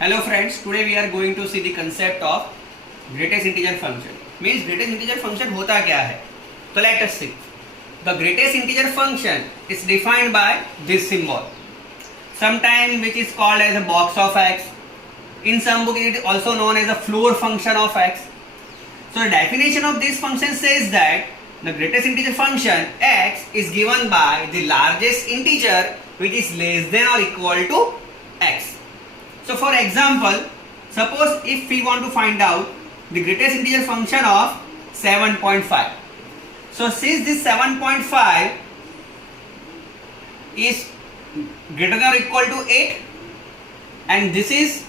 Hello friends, today we are going to see the concept of greatest integer function. Means greatest integer function होता क्या है? So let us see. The greatest integer function is defined by this symbol. Sometimes which is called as a box of x. In some book it is also known as a floor function of x. So the definition of this function says that the greatest integer function x is given by the largest integer which is less than or equal to x. So for example, suppose if we want to find out the greatest integer function of 7.5. So since this 7.5 is greater than or equal to 8 and this is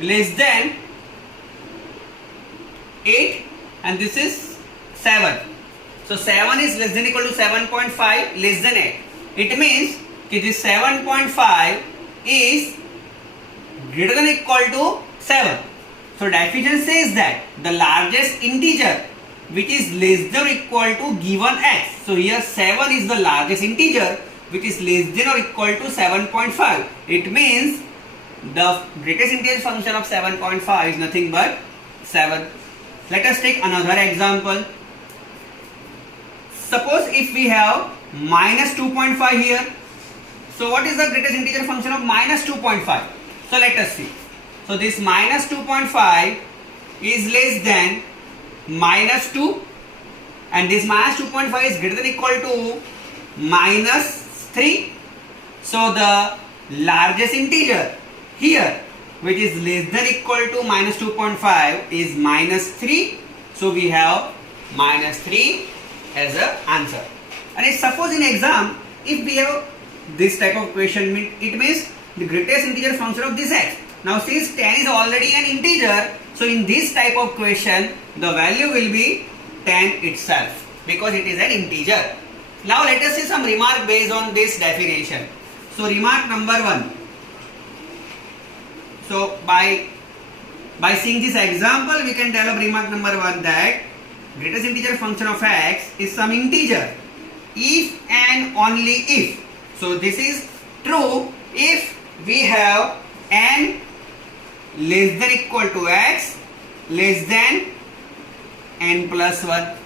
less than 8 and this is 7. So 7 is less than or equal to 7.5 less than 8. It means कि this 7.5 is greater than or equal to 7. So definition says that the largest integer which is less than or equal to given x. So here 7 is the largest integer which is less than or equal to 7.5. It means the greatest integer function of 7.5 is nothing but 7. Let us take another example. Suppose if we have minus 2.5 here. So what is the greatest integer function of minus 2.5? So let us see. So this minus 2.5 is less than minus 2 and this minus 2.5 is greater than or equal to minus 3. So the largest integer here which is less than or equal to minus 2.5 is minus 3. So we have minus 3 as an answer. And if suppose in exam if we have this type of question, it means the greatest integer function of this x. Now since 10 is already an integer, so in this type of question the value will be 10 itself because it is an integer. Now let us see some remark based on this definition. So remark number 1. So by seeing this example we can develop remark number 1 that greatest integer function of x is some integer if and only if. So this is true if we have n less than or equal to x less than n plus 1.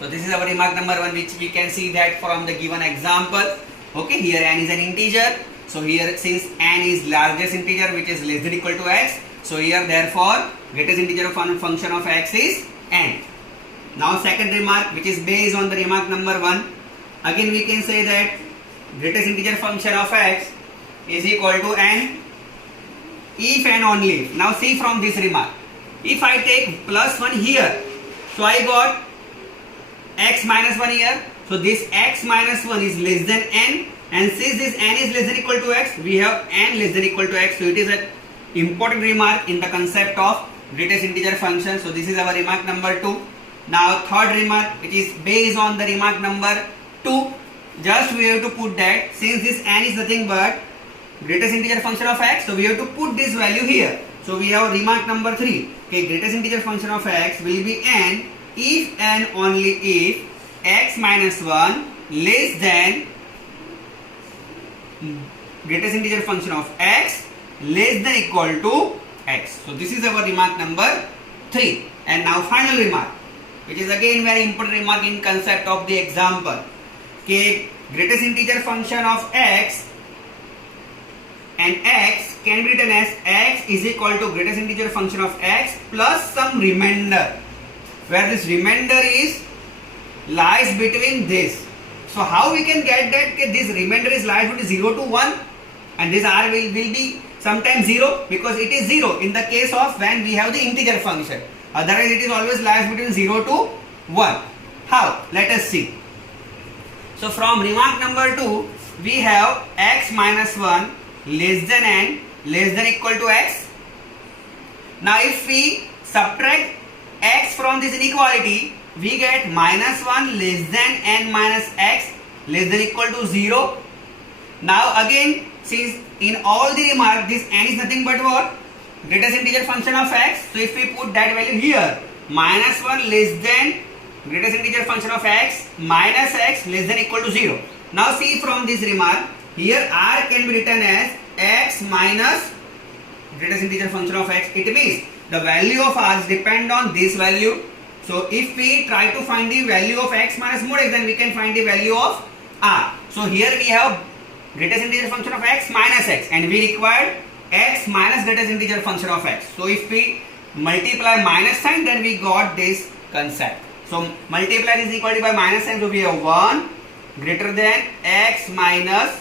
So this is our remark number 1 which we can see that from the given example. Okay, here n is an integer. So here since n is largest integer which is less than or equal to x. So here therefore greatest integer function of x is n. Now second remark which is based on the remark number 1. Again we can say that greatest integer function of x is equal to n if and only if. Now see from this remark. If I take plus 1 here, so I got x minus 1 here. So this x minus 1 is less than n and since this n is less than or equal to x, we have n less than or equal to x. So it is an important remark in the concept of greatest integer function. So this is our remark number 2. Now third remark which is based on the remark number 2. Just we have to put that since this n is nothing but greatest integer function of x, so we have to put this value here. So we have remark number 3. Okay, greatest integer function of x will be n if and only if x minus 1 less than greatest integer function of x less than equal to x. So this is our remark number 3. And now final remark which is again very important remark in concept of the example. Okay, greatest integer function of x and x can be written as x is equal to greatest integer function of x plus some remainder, where this remainder is lies between this. So how we can get that this remainder is lies between 0 to 1 and this r will be sometimes 0 because it is 0 in the case of when we have the integer function. Otherwise it is always lies between 0 to 1. How? Let us see. So from remark number 2 we have x minus 1 less than n less than equal to x. Now if we subtract x from this inequality we get minus 1 less than n minus x less than equal to 0. Now again since in all the remark this n is nothing but what? Greatest integer function of x. So if we put that value here minus 1 less than greatest integer function of x minus x less than equal to 0. Now see from this remark, Here r can be written as x minus greatest integer function of x. It means the value of r is depend on this value. So if we try to find the value of x minus mod x, then we can find the value of r. So here we have greatest integer function of x minus x, and we required x minus greatest integer function of x. So if we multiply minus sign, then we got this concept. So multiply is equal to by minus sign, so we have 1 greater than x minus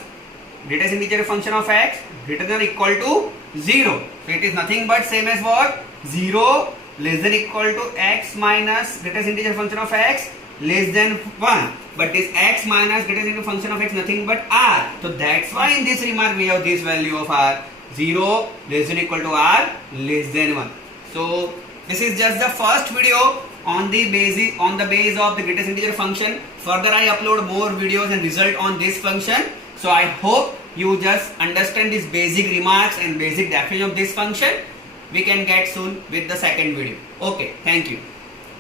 greatest integer function of x greater than or equal to 0. So it is nothing but same as what? 0 less than equal to x minus greatest integer function of x less than 1. But this x minus greatest integer function of x nothing but r. So that's why in this remark we have this value of r, 0 less than equal to r less than 1. So this is just the first video on the base of the greatest integer function. Further I upload more videos and result on this function. So I hope you just understand these basic remarks and basic definition of this function. We can get soon with the second video. Okay, thank you.